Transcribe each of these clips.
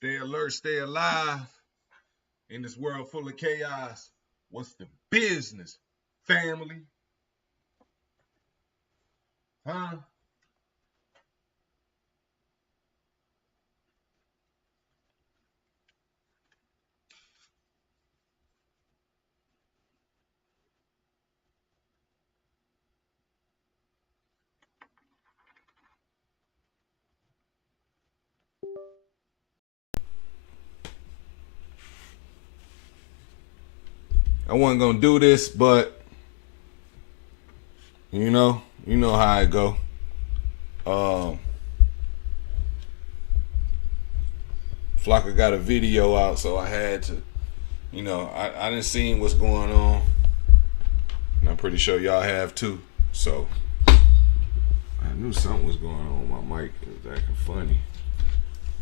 Stay alert, stay alive in this world full of chaos. What's the business, family? Huh? I wasn't gonna do this, but you know how it go. Flocka got a video out, so I had to, I didn't see what's going on, and I'm pretty sure y'all have too. So I knew something was going on with my mic. It was acting funny.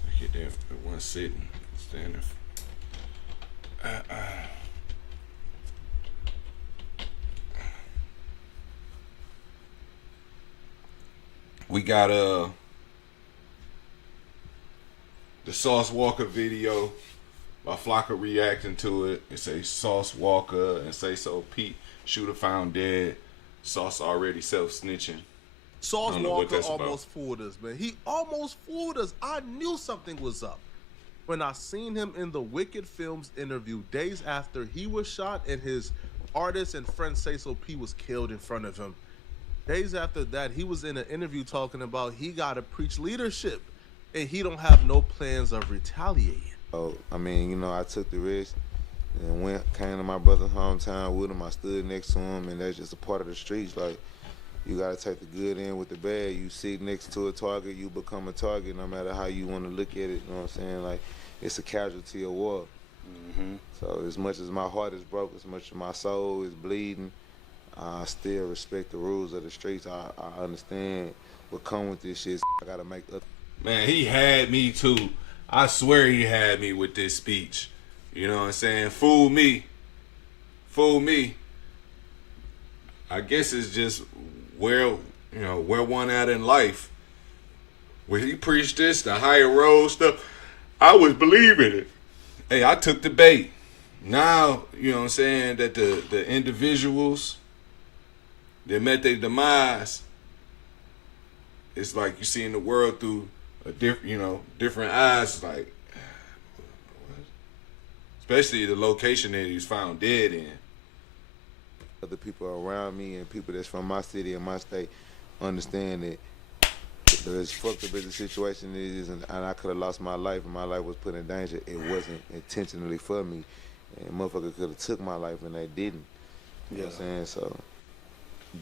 I get there at one sitting, standing. We got the Sauce Walker video by Flocka reacting to it. It say Sauce Walker and say so Pete shooter found dead. Sauce already self-snitching. Sauce Walker almost fooled us, man. He almost fooled us. I knew something was up when I seen him in the Wicked Films interview days after he was shot and his artist and friend Say So P was killed in front of him. Days after that, he was in an interview talking about he got to preach leadership and he don't have no plans of retaliating. Oh, I mean, I took the risk and came to my brother's hometown with him. I stood next to him, and that's just a part of the streets. Like, you got to take the good in with the bad. You sit next to a target, you become a target no matter how you want to look at it. You know what I'm saying? Like, it's a casualty of war. Mm-hmm. So as much as my heart is broke, as much as my soul is bleeding, I still respect the rules of the streets. I understand what come with this shit. I gotta make up. Man, he had me too. I swear he had me with this speech. You know what I'm saying? Fool me. Fool me. I guess it's just where one at in life. When he preached this, the higher road stuff, I was believing it. Hey, I took the bait. Now, you know what I'm saying, that the individuals that met their demise, it's like you seeing the world through a different eyes. Like, especially the location that he's found dead in. Other people around me and people that's from my city and my state understand that as fucked up as the situation is, and I could have lost my life and my life was put in danger. It wasn't intentionally for me, and motherfucker could have took my life and they didn't. You know what I'm saying? So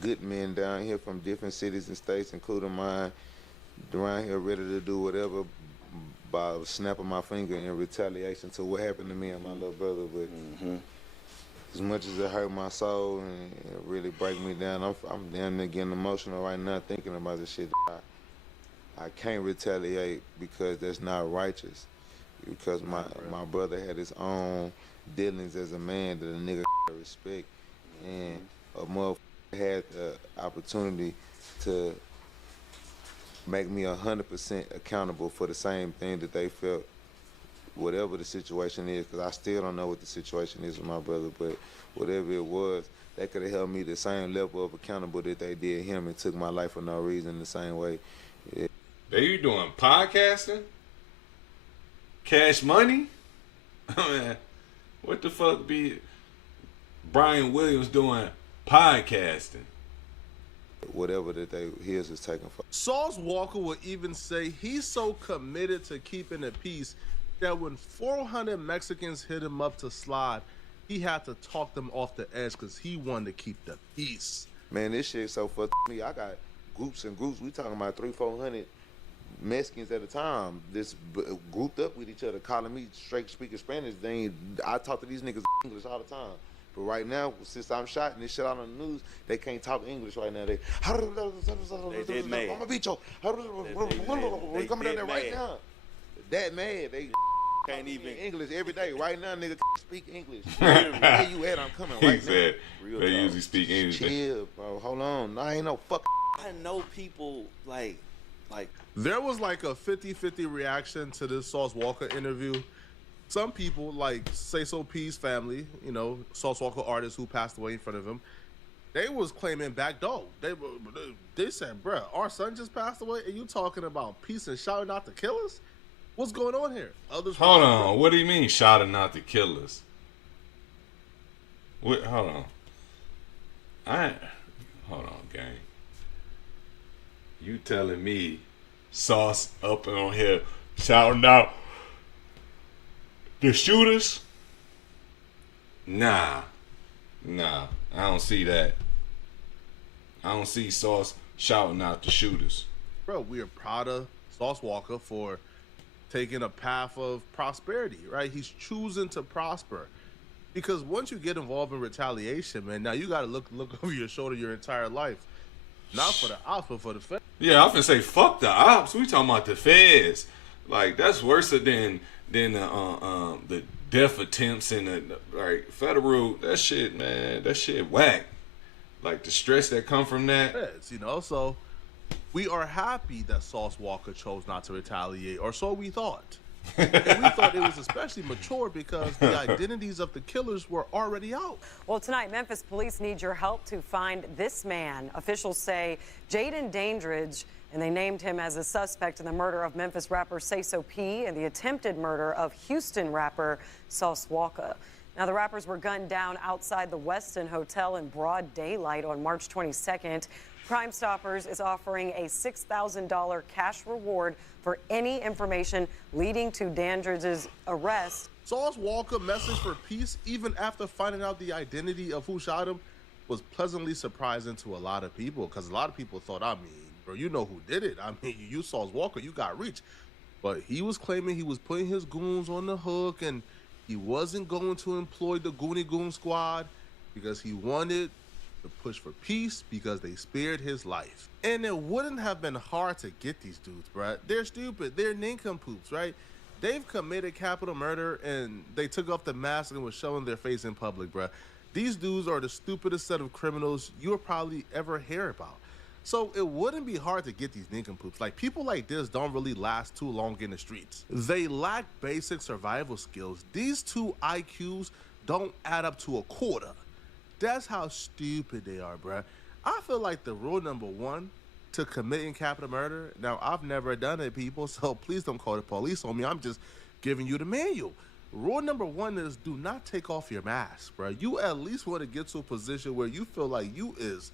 good men down here from different cities and states, including mine, around here ready to do whatever by snapping my finger in retaliation to what happened to me and my little brother. But as much as it hurt my soul and it really break me down, I'm damn near getting emotional right now thinking about this shit. I can't retaliate because that's not righteous. Because my brother had his own dealings as a man that a nigga respect, and a motherfucker had the opportunity to make me 100% accountable for the same thing that they felt, whatever the situation is, because I still don't know what the situation is with my brother, but whatever it was, they could have held me the same level of accountable that they did him and took my life for no reason the same way. Yeah. Are you doing podcasting? Cash Money? Man, what the fuck be Brian Williams doing podcasting? Whatever that his is taken for. Sauce Walker would even say he's so committed to keeping the peace that when 400 Mexicans hit him up to slide, he had to talk them off the edge because he wanted to keep the peace. Man, this shit so fucked me. I got groups and groups. We talking about 300-400 Mexicans at a time. This grouped up with each other, calling me straight speaking Spanish. I talk to these niggas English all the time. But right now, since I'm shot and this shit out on the news, they can't talk English right now. They did mad. I'm a bicho. We coming down there right now. That mad. They can't even English every day. Right now, nigga speak English. Where you at? I'm coming right He said now. they usually speak English. Chill, bro. Hold on. I ain't no fuck. I know people like Like, there was like a 50-50 reaction to this Sauce Walker interview. Some people, like Say So P's family, you know, Sauce Walker artist who passed away in front of him, they was claiming back door. They said, bruh, our son just passed away and you talking about peace and shouting out the killers? What's going on here? Others Hold on. What do you mean shouting out the killers? Hold on. Hold on, gang. You telling me Sauce up on here shouting out the shooters? Nah, I don't see that. I don't see Sauce shouting out the shooters. Bro, we are proud of Sauce Walker for taking a path of prosperity, right? He's choosing to prosper. Because once you get involved in retaliation, man, now you got to look over your shoulder your entire life. Not for the ops, but for the feds. Yeah, I was gonna say, fuck the ops. We talking about the feds. Like, that's worse than the death attempts and the like federal. That shit, man. That shit whack. Like, the stress that come from that. Feds, you know, so we are happy that Sauce Walker chose not to retaliate, or so we thought. And we thought it was especially mature because the identities of the killers were already out. Well, tonight, Memphis police need your help to find this man. Officials say Jaden Dandridge, and they named him as a suspect in the murder of Memphis rapper Say So P and the attempted murder of Houston rapper Sauce Walker. Now, the rappers were gunned down outside the Westin Hotel in broad daylight on March 22nd. Crime Stoppers is offering a $6,000 cash reward for any information leading to Dandridge's arrest. Sauce Walker message for peace, even after finding out the identity of who shot him, was pleasantly surprising to a lot of people, because a lot of people thought, I mean, bro, you know who did it. I mean, you Sauce Walker, you got reach. But he was claiming he was putting his goons on the hook and he wasn't going to employ the Goonie Goon Squad because he wanted to push for peace because they spared his life. And it wouldn't have been hard to get these dudes, bruh. They're stupid. They're nincompoops, right? They've committed capital murder and they took off the mask and was showing their face in public, bruh. These dudes are the stupidest set of criminals you'll probably ever hear about. So it wouldn't be hard to get these nincompoops. Like, people like this don't really last too long in the streets. They lack basic survival skills. These two IQs don't add up to a quarter. That's how stupid they are, bruh. I feel like the rule number one to committing capital murder, now I've never done it, people, so please don't call the police on me. I'm just giving you the manual. Rule number one is do not take off your mask, bruh. You at least want to get to a position where you feel like you is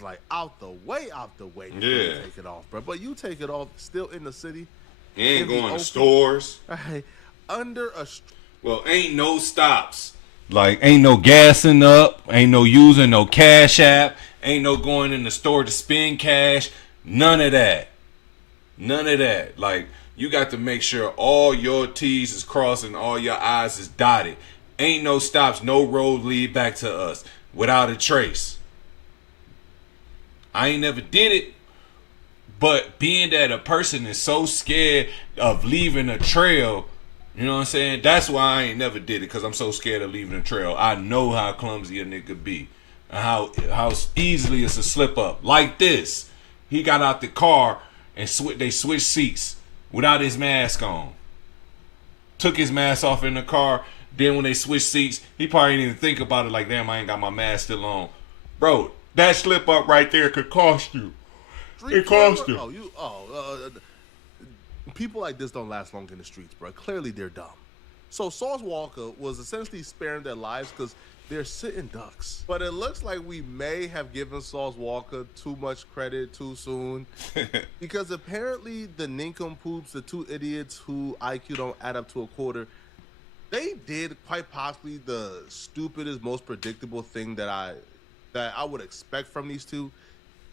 like out the way before you take it off, bruh. But you take it off still in the city. You ain't going to stores. Right, under a... Well, ain't no stops. Like, ain't no gassing up, ain't no using no Cash App, ain't no going in the store to spend cash, none of that. None of that. Like, you got to make sure all your T's is crossed and all your I's is dotted. Ain't no stops, no road lead back to us without a trace. I ain't never did it, but being that a person is so scared of leaving a trail, you know what I'm saying? That's why I ain't never did it, because I'm so scared of leaving a trail. I know how clumsy a nigga be. And how easily it's a slip up. Like this. He got out the car and they switched seats without his mask on. Took his mask off in the car. Then when they switched seats, he probably didn't even think about it like, damn, I ain't got my mask still on. Bro, that slip up right there could cost you. It cost you. People like this don't last long in the streets, bro. Clearly they're dumb. So Sauce Walker was essentially sparing their lives because they're sitting ducks. But it looks like we may have given Sauce Walker too much credit too soon. Because apparently the nincompoops, the two idiots who IQ don't add up to a quarter, they did quite possibly the stupidest, most predictable thing that I would expect from these two.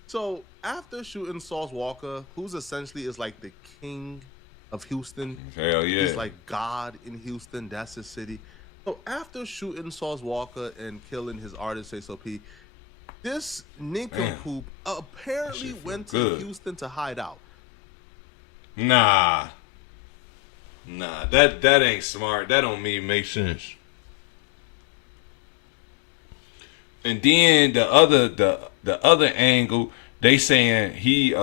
So after shooting Sauce Walker, who's essentially is like the king of Houston. Hell yeah. He's like God in Houston. That's his city. So after shooting Sauce Walker and killing his artist, Say So P, this nincompoop apparently went to Houston to hide out. Nah, that ain't smart. That don't make sense. And then the other angle, they saying he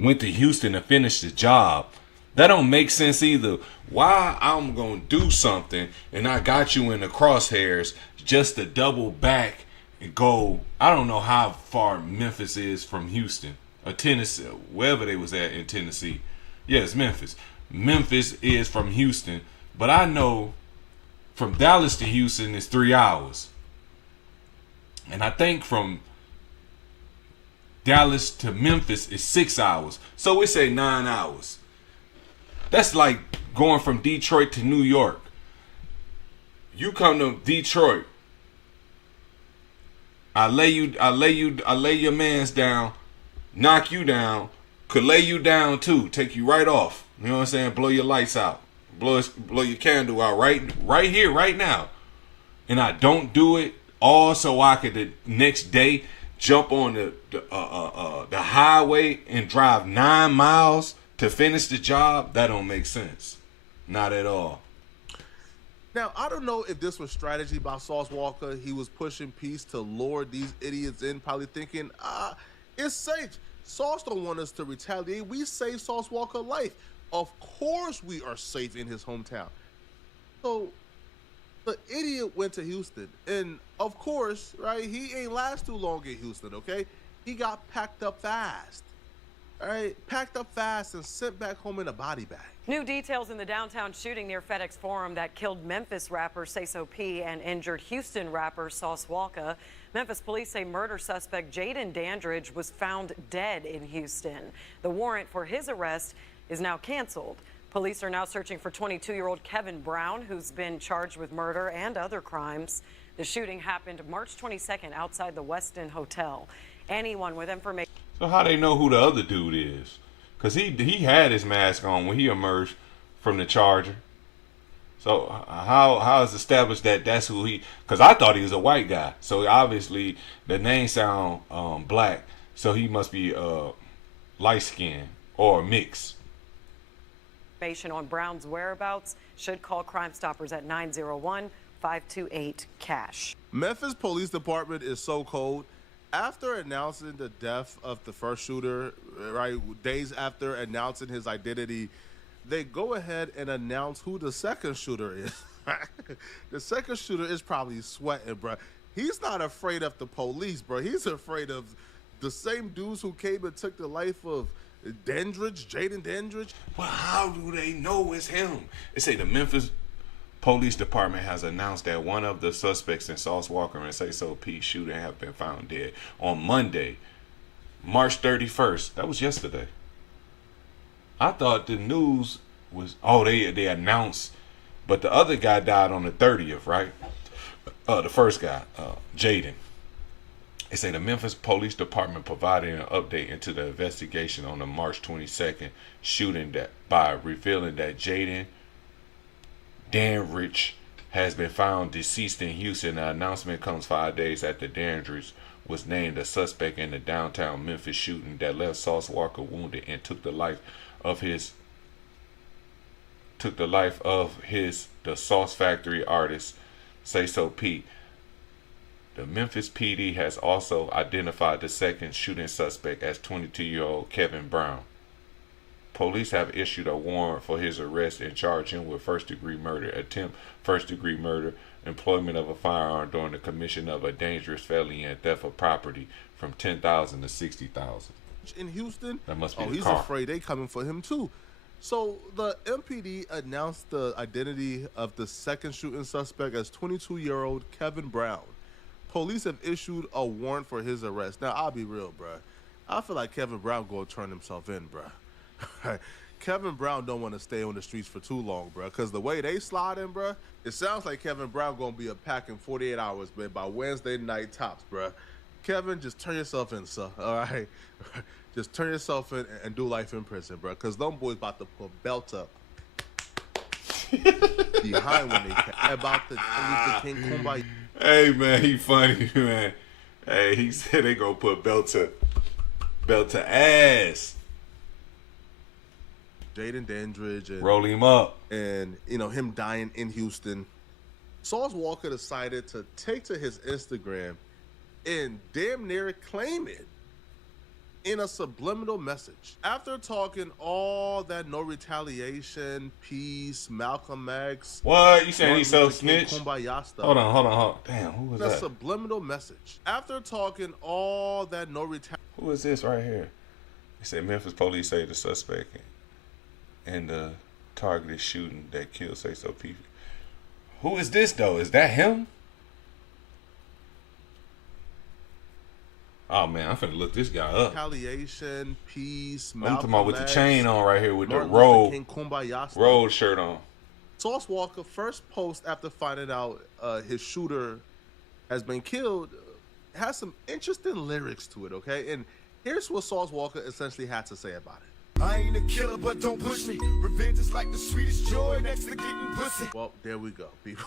went to Houston to finish the job. That don't make sense either. Why I'm going to do something and I got you in the crosshairs just to double back and go. I don't know how far Memphis is from Houston or Tennessee, wherever they was at in Tennessee. Yes, Memphis. Memphis is from Houston, but I know from Dallas to Houston is 3 hours. And I think from Dallas to Memphis is 6 hours. So we say 9 hours. That's like going from Detroit to New York. You come to Detroit. I lay your mans down, knock you down, could lay you down too, take you right off. You know what I'm saying? Blow your lights out. Blow your candle out right here, right now. And I don't do it all so I could the next day jump on the highway and drive 9 miles to finish the job. That don't make sense. Not at all. Now, I don't know if this was strategy by Sauce Walker. He was pushing peace to lure these idiots in, probably thinking, it's safe. Sauce don't want us to retaliate. We saved Sauce Walker life. Of course we are safe in his hometown. So the idiot went to Houston. And of course, right, he ain't last too long in Houston, okay? He got packed up fast. All right, packed up fast and sent back home in a body bag. New details in the downtown shooting near FedEx Forum that killed Memphis rapper Say So P and injured Houston rapper Sauce Walker. Memphis police say murder suspect Jaden Dandridge was found dead in Houston. The warrant for his arrest is now canceled. Police are now searching for 22-year-old Kevin Brown, who's been charged with murder and other crimes. The shooting happened March 22nd outside the Westin Hotel. Anyone with information. So how they know who the other dude is? Because he had his mask on when he emerged from the Charger. So how is established that that's who he? Because I thought he was a white guy. So obviously the name sound black. So he must be light skinned or mixed. Information on Brown's whereabouts should call Crime Stoppers at 901-528-CASH. Memphis Police Department is so cold. After announcing the death of the first shooter, right, days after announcing his identity, they go ahead and announce who the second shooter is. The second shooter is probably sweating, bro. He's not afraid of the police, bro. He's afraid of the same dudes who came and took the life of Jaden Dandridge. Well, how do they know it's him? They say the Memphis Police Department has announced that one of the suspects in Sauce Walker and Say So P shooting have been found dead on Monday, March 31st. That was yesterday. I thought the news was, they announced, but the other guy died on the 30th, right? The first guy, Jaden. They say the Memphis Police Department provided an update into the investigation on the March 22nd shooting by revealing that Jaden Dandridge has been found deceased in Houston. The announcement comes 5 days after Dandridge was named a suspect in the downtown Memphis shooting that left Sauce Walker wounded and took the life of the Sauce Factory artist Say So P. The Memphis PD has also identified the second shooting suspect as 22-year-old Kevin Brown. Police have issued a warrant for his arrest and charged him with first-degree murder, attempt first-degree murder, employment of a firearm during the commission of a dangerous felony, and theft of property from $10,000 to $60,000. In Houston, that must be he's car. Afraid they coming for him too. So the MPD announced the identity of the second shooting suspect as 22-year-old Kevin Brown. Police have issued a warrant for his arrest. Now, I'll be real, bruh. I feel like Kevin Brown gonna turn himself in, bruh. Kevin Brown don't want to stay on the streets for too long, bruh. Because the way they slide in, bruh, it sounds like Kevin Brown gonna be a pack in 48 hours, man, by Wednesday night tops, bruh. Kevin, just turn yourself in, sir, all right? Just turn yourself in and do life in prison, bruh. Because them boys about to put belt up. Behind when they about to King Kumbaya. Hey man, he funny, man. Hey, he said they gonna put belt to ass. Jaden Dandridge and roll him up, and him dying in Houston. Sauce Walker decided to take to his Instagram and damn near claim it. in a subliminal message. After talking all that no retaliation, peace, Malcolm X. What? You saying Martin he so Luther King, snitch? Kumbaya stuff. Hold on. Damn, who was A that? subliminal message. After talking all that no retaliation. Who is this right here? He said Memphis police say the suspect in the targeted shooting that killed Say So people. Who is this though? Is that him? Oh man, I'm finna look this guy up. Retaliation, peace, I'm Malcolm talking about with the X, chain on right here with the Martin Luther road King, Kumbaya stuff. road shirt on. Sauce Walker first post after finding out his shooter has been killed has some interesting lyrics to it, okay? And here's what Sauce Walker essentially had to say about it. I ain't a killer, but don't push me. Revenge is like the sweetest joy next to getting pussy. Well, there we go, people.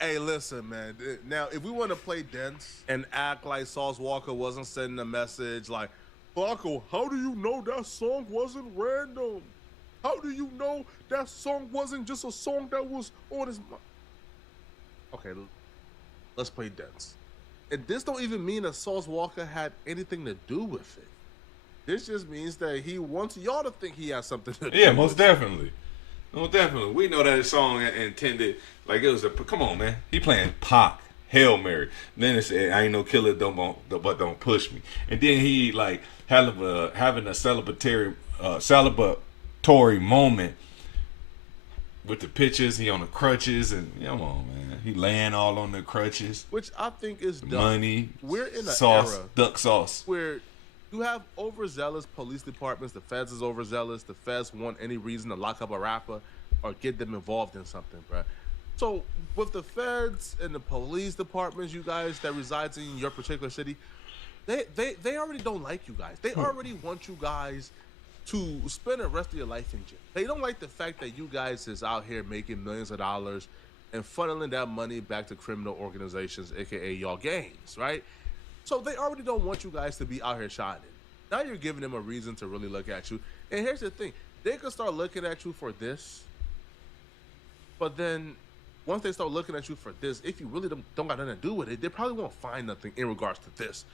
Hey, listen, man. Now, if we want to play dense and act like Sauce Walker wasn't sending a message like, Flacco, how do you know that song wasn't random? How do you know that song wasn't just a song that was on his mind? Okay, let's play dense. And this don't even mean that Sauce Walker had anything to do with it. This just means that he wants y'all to think he has something to do Yeah, with most it. definitely. Most definitely. We know that song intended, like it was a, come on, man. He playing Pac, Hail Mary. Then it said, I ain't no killer, but don't push me. And then he, like, having a celebratory moment with the pictures. He on the crutches, and come on, man. He laying all on the crutches. Which I think is dumb. Money, We're in an sauce, era duck sauce. where you have overzealous police departments. The feds is overzealous. The feds want any reason to lock up a rapper or get them involved in something, bro. So with the feds and the police departments, you guys that resides in your particular city, they already don't like you guys. They already want you guys to spend the rest of your life in jail. They don't like the fact that you guys is out here making millions of dollars and funneling that money back to criminal organizations, aka y'all gangs, right? So they already don't want you guys to be out here shining. Now you're giving them a reason to really look at you. And here's the thing. They could start looking at you for this, but then once they start looking at you for this, if you really don't got nothing to do with it, they probably won't find nothing in regards to this.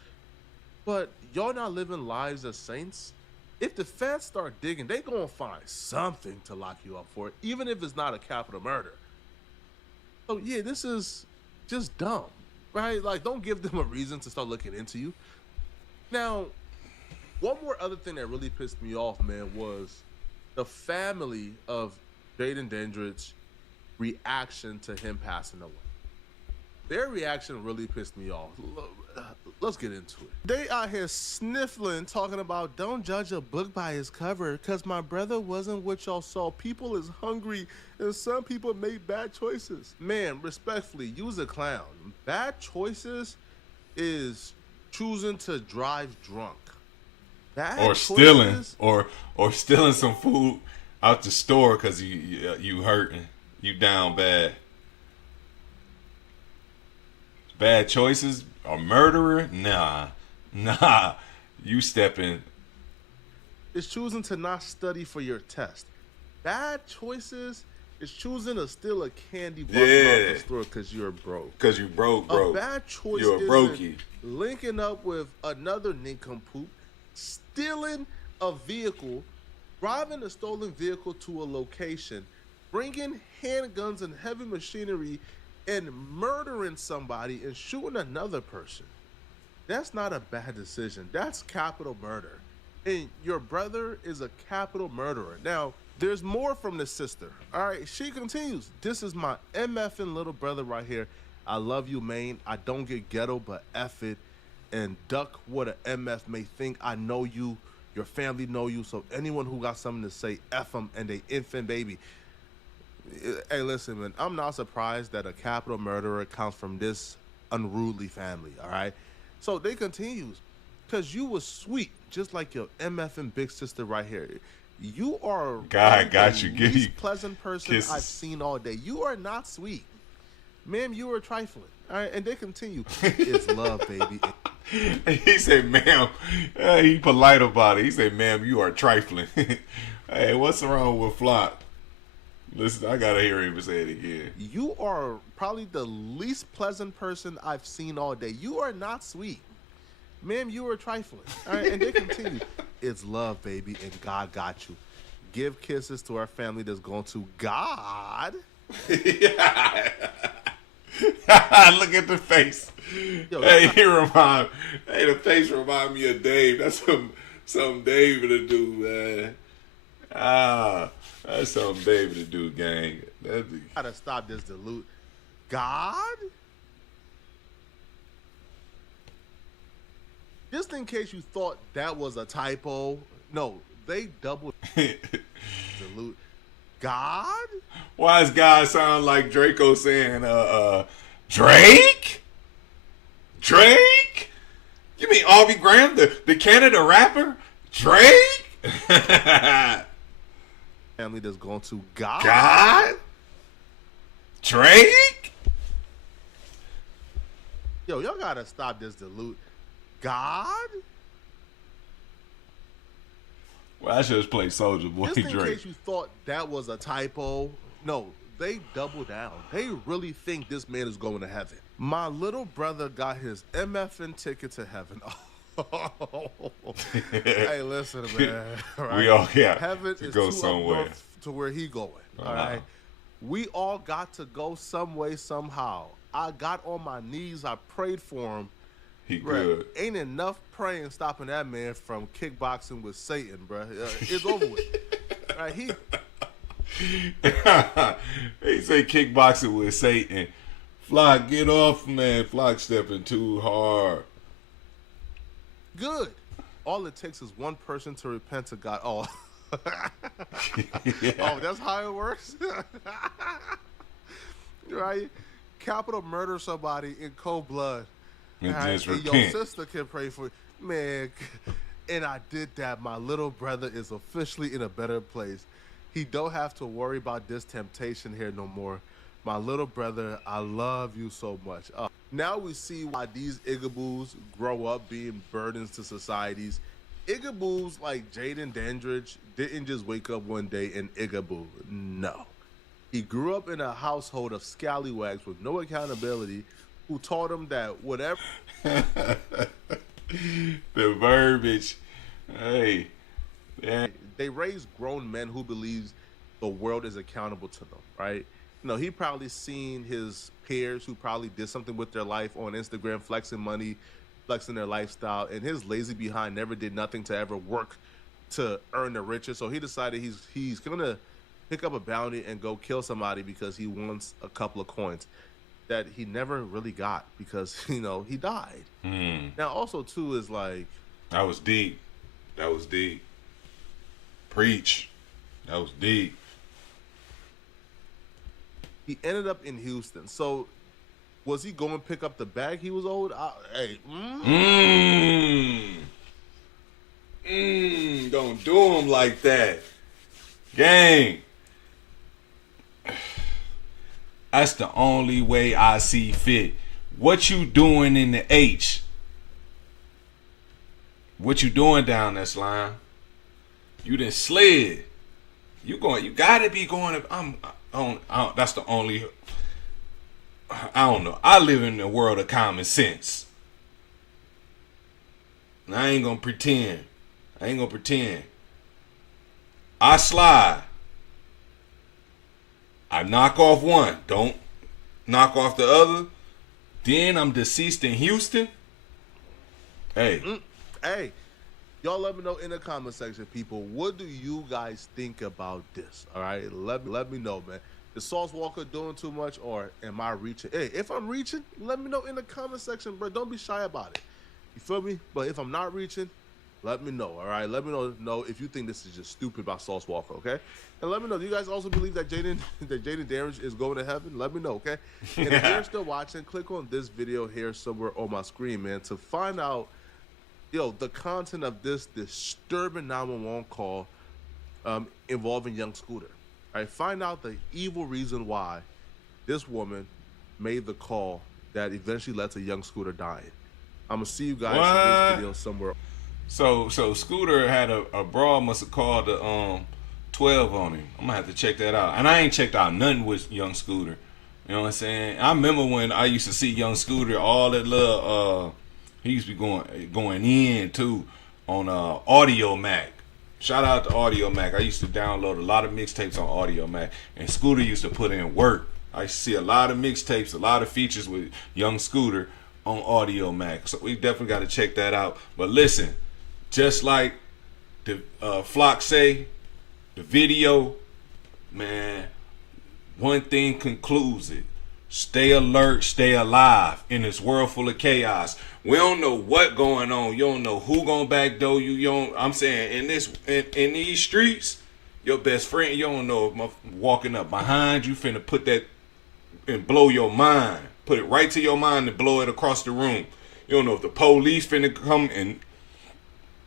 But y'all not living lives as saints. If the feds start digging, they gonna find something to lock you up for, even if it's not a capital murder. So yeah, this is just dumb, right? Like, don't give them a reason to start looking into you. Now, one more other thing that really pissed me off, man, was the family of Jaden Dandridge's reaction to him passing away. Their reaction really pissed me off. Let's get into it. They out here sniffling, talking about don't judge a book by its cover, because my brother wasn't what y'all saw. People is hungry, and some people make bad choices. Man, respectfully, you's a clown. Bad choices is choosing to drive drunk. Bad Or stealing, or stealing some food out the store because you hurting, you down bad. Bad choices, a murderer? Nah, you stepping. It's choosing to not study for your test. Bad choices is choosing to steal a candy bar from the store because you're broke. Because you broke. A bad choice You're a brokey. Linking up with another nincompoop, stealing a vehicle, driving a stolen vehicle to a location, bringing handguns and heavy machinery, and murdering somebody and shooting another person. That's not a bad decision. That's capital murder. And your brother is a capital murderer. Now, there's more from the sister. All right, she continues. This is my MFing little brother right here. I love you, man. I don't get ghetto, but F it. And duck what a MF may think. I know you. Your family know you. So anyone who got something to say, F them and they infant baby. Hey, listen, man, I'm not surprised that a capital murderer comes from this unruly family, all right? So they continues, because you was sweet, just like your MFing big sister right here. You are God got you. the Give you least pleasant person kisses. I've seen all day. You are not sweet. Ma'am, you are trifling. All right, and they continue. It's love, baby. He said, ma'am, he polite about it. He said, ma'am, you are trifling. Hey, what's wrong with Flock? Listen, I gotta hear him say it again. You are probably the least pleasant person I've seen all day. You are not sweet. ma'am, you were trifling. All right, and they continue. It's love, baby, and God got you. Give kisses to our family that's going to God. Look at the face. Yo, Hey, the face remind me of Dave. That's something David to do, man. That's something David to do, gang. Gotta stop this dilute. God? Just in case you thought that was a typo, no, they double dilute. God? Why does God sound like Draco saying, Drake? Drake? You mean Aubrey Graham, the Canada rapper? Drake? Family that's going to God? God? Drake? Yo, y'all gotta stop this dilute. God? Well, I should have played Soulja Boy Just in Drake. case you thought that was a typo, no, they double down. They really think this man is going to heaven. My little brother got his MFN ticket to heaven. Hey, listen, man. Right? We all heaven to is go too somewhere. up north to where he going. All right. We all got to go some way, somehow. I got on my knees. I prayed for him. He Bruh, good. ain't enough praying stopping that man from kickboxing with Satan, bro. It's over with. Right? He say kickboxing with Satan. Flock, get off, man. Flock stepping too hard. good. All it takes is one person to repent to God. Oh, Yeah. oh, that's how it works. Right? Capital murder somebody in cold blood. And just And your repent. sister can pray for you. Man, and I did that. My little brother is officially in a better place. He don't have to worry about this temptation here no more. My little brother, I love you so much. Now we see why these igaboos grow up being burdens to societies. Igaboos like Jaden Dandridge didn't just wake up one day and igaboo. No. He grew up in a household of scallywags with no accountability who taught him that whatever The verbiage. Hey. Yeah. they raise grown men who believes the world is accountable to them, right? You know, he probably seen his peers who probably did something with their life on Instagram, flexing money, flexing their lifestyle, and his lazy behind never did nothing to ever work to earn the riches. So he decided he's gonna pick up a bounty and go kill somebody because he wants a couple of coins that he never really got because, you know, he died. Now also too is like, That was deep. That was deep. Preach. That was deep. he ended up in Houston. So was he going to pick up the bag he was owed? Don't do him like that. Gang. That's the only way I see fit. What you doing in the H? What you doing down that slime? You done slid. You gotta be going to, that's the only, I don't know. I live in the world of common sense. And I ain't gonna pretend. I slide. I knock off one. Don't knock off the other. Then I'm deceased in Houston. Hey. Hey, y'all let me know in the comment section, people. What do you guys think about this? All right, let me know, man. Is Sauce Walker doing too much, or am I reaching? Hey, if I'm reaching, let me know in the comment section, bro. Don't be shy about it. You feel me? But if I'm not reaching, let me know. All right, let me know if you think this is just stupid about Sauce Walker. Okay, and let me know. Do you guys also believe that Jaden Dandridge is going to heaven? Let me know. Okay, and if you're still watching, click on this video here somewhere on my screen, man, to find out. The content of this disturbing 911 call involving young Scooter. All right, find out the evil reason why this woman made the call that eventually led to young Scooter dying. I'm gonna see you guys in this video somewhere. So Scooter had a broad must have called the 12 on him. I'm gonna have to check that out. And I ain't checked out nothing with young Scooter. You know what I'm saying? I remember when I used to see young Scooter, all that little He used to be going in too on Audio Mac. Shout out to Audio Mac. I used to download a lot of mixtapes on Audio Mac, and Scooter used to put in work. I used to see a lot of mixtapes, a lot of features with young Scooter on Audio Mac. So we definitely got to check that out. But listen, just like the Flock say, the video, man, one thing concludes it. Stay alert, stay alive in this world full of chaos. We don't know what going on. You don't know who gonna backdoor you. I'm saying in these streets, your best friend, you don't know if walking up behind you finna put that and blow your mind. Put it right to your mind and blow it across the room. You don't know if the police finna come and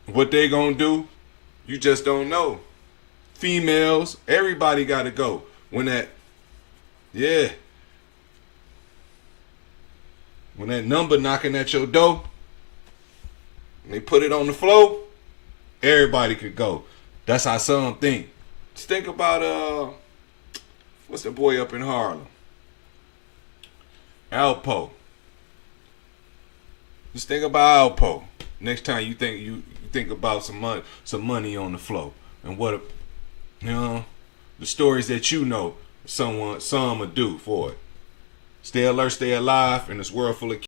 what they gonna do. You just don't know. Females, everybody gotta go. When that number knocking at your door, and they put it on the floor, everybody could go. That's how some think. Just think about what's the boy up in Harlem? Alpo. Just think about Alpo. Next time you think about some money on the floor, and what the stories that you know some would do for it. Stay alert, stay alive in this world full of